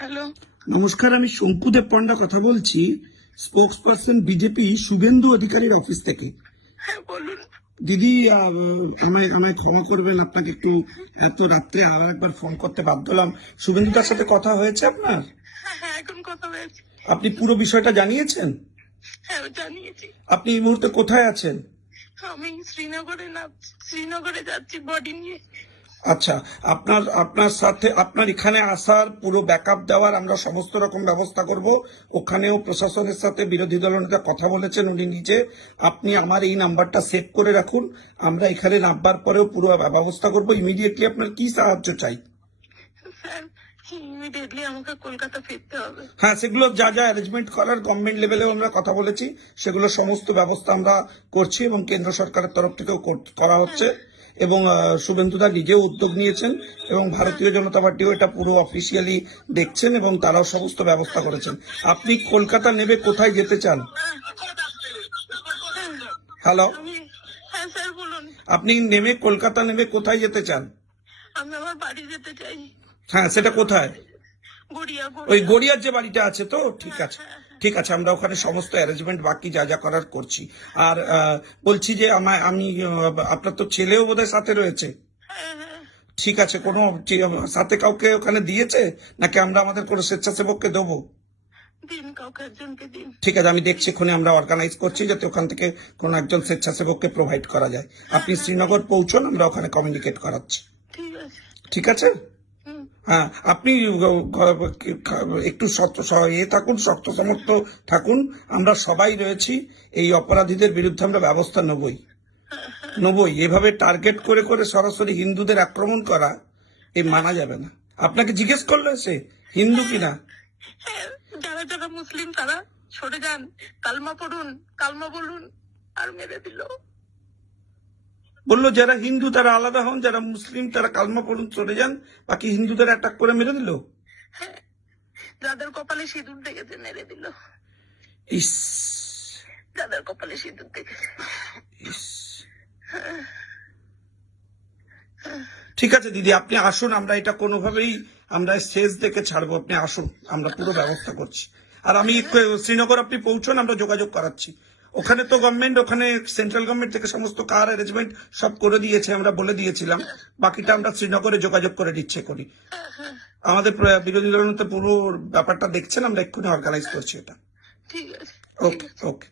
Hello. নমস্কার আমি শঙ্কুদেব পণ্ডা কথা বলছি স্পোক্স পার্সন বিজেপি শুভেন্দু অধিকারীর অফিস থেকে। হ্যাঁ বলুন। দিদি আমায় আমায় ক্ষমা করবেন আপনাকে একটু এত রাত্রে আর একবার ফোন করতে বাধ্য হলাম। শুভেন্দুদার সাথে কথা হয়েছে আপনার? হ্যাঁ হ্যাঁ এখন কথা হয়েছে। আপনি পুরো বিষয়টা জানিয়েছেন? হ্যাঁ জানিয়েছি। আপনি এই মুহূর্তে কোথায় আছেন? আমি শ্রীনগরে না শ্রীনগরে যাচ্ছি বডি নিয়ে। আচ্ছা আপনার আপনার সাথে আপনার এখানে আসার পুরো ব্যাকআপ দেওয়ার আমরা সমস্ত রকম ব্যবস্থা করব। ওখানেও প্রশাসনের সাথে বিরোধী দলনেতা কথা বলেছেন উনি নিজে। আপনি আমার এই নাম্বারটা সেভ করে রাখুন। আমরা এখানে নামবার পরেও পুরো ব্যবস্থা করব। ইমিডিয়েটলি আপনার কি সাহায্য চাই? ইমিডিয়েটলি আমাকে কলকাতা হ্যাঁ সেগুলো যা যা অ্যারেঞ্জমেন্ট করার গভর্নমেন্ট লেভেলেও আমরা কথা বলেছি। সেগুলো সমস্ত ব্যবস্থা আমরা করছি এবং কেন্দ্র সরকারের তরফ থেকেও কর- করা হচ্ছে। এবং আহ, শুভেন্দুদা নিজেও উদ্যোগ নিয়েছেন এবং ভারতীয় জনতা পার্টিও এটা পুরো অফিসিয়ালি দেখছেন এবং তারাও সমস্ত ব্যবস্থা করেছেন। আপনি কলকাতা নেবে কোথায় যেতে চান? হ্যালো হ্যাঁ আপনি নেমে কলকাতা নেমে কোথায় যেতে চান? আমি আমার বাড়ি যেতে চাই। হ্যাঁ সেটা কোথায়? ওই গড়িয়ার যে বাড়িটা আছে তো? ঠিক আছে। ঠিক আছে আমরা ওখানে সমস্ত অ্যারেঞ্জমেন্ট বাকি যা যা করার করছি। আর বলছি যে আমায় আমি আপনার তো ছেলেও বোধহয় সাথে রয়েছে? হ্যাঁ হ্যাঁ ঠিক আছে কোনো সাথে কাউকে ওখানে দিয়েছে? নাকি আমরা আমাদের কোনো স্বেচ্ছাসেবককে দেবো? কাউকে ঠিক আছে আমি দেখছি এখানে আমরা অর্গানাইজ করছি যাতে ওখান থেকে কোনো একজন স্বেচ্ছাসেবককে প্রোভাইড করা যায়। আপনি শ্রীনগর পৌঁছন আমরা ওখানে কমিউনিকেট করাচ্ছি। ঠিক আছে। ঠিক আছে? হুম হ্যাঁ আপনি একটু শক্ত এ থাকুন শক্ত সমর্থ থাকুন। আমরা সবাই রয়েছি, এই অপরাধীদের বিরুদ্ধে আমরা ব্যবস্থা নেবই। নেবই। এভাবে টার্গেট করে করে সরাসরি হিন্দুদের আক্রমণ করা এই মানা যাবে না। আপনাকে জিজ্ঞেস করল সে, হিন্দু কিনা? যারা যারা মুসলিম, তারা সরে যান। কালমা পড়ুন, কালমা বলুন, আর মেরে দিল। বলল যারা হিন্দু তারা আলাদা হন যারা মুসলিম তারা কালমা পড়ুন চলে যান। বাকি হিন্দুদের অ্যাটাক করে মেরে দিল। হ্যাঁ যাদের কপালে সিঁদুর দেখেছে মেরে দিল। ইস। যাদের কপালে সিঁদুর দেখেছে ইস। ঠিক আছে দিদি আপনি আসুন আমরা এটা কোনোভাবেই আমরা শেষ দেখে ছাড়বো। আপনি আসুন আমরা পুরো ব্যবস্থা করছি। আর আমি ক- শ্রীনগর আপনি পৌঁছন আমরা যোগাযোগ করাচ্ছি। ওখানে তো গভর্নমেন্ট ওখানে সেন্ট্রাল গভর্নমেন্ট থেকে সমস্ত কার অ্যারেঞ্জমেন্ট সব করে দিয়েছে আমরা বলে দিয়েছিলাম। বাকিটা আমরা শ্রীনগরে যোগাযোগ করে দিচ্ছে করি আমাদের বিরোধী দল মধ্যে পুরো ব্যাপারটা দেখছেন আমরা এক্ষুনি অর্গানাইজ করছি এটা। ঠিক আছে ওকে ওকে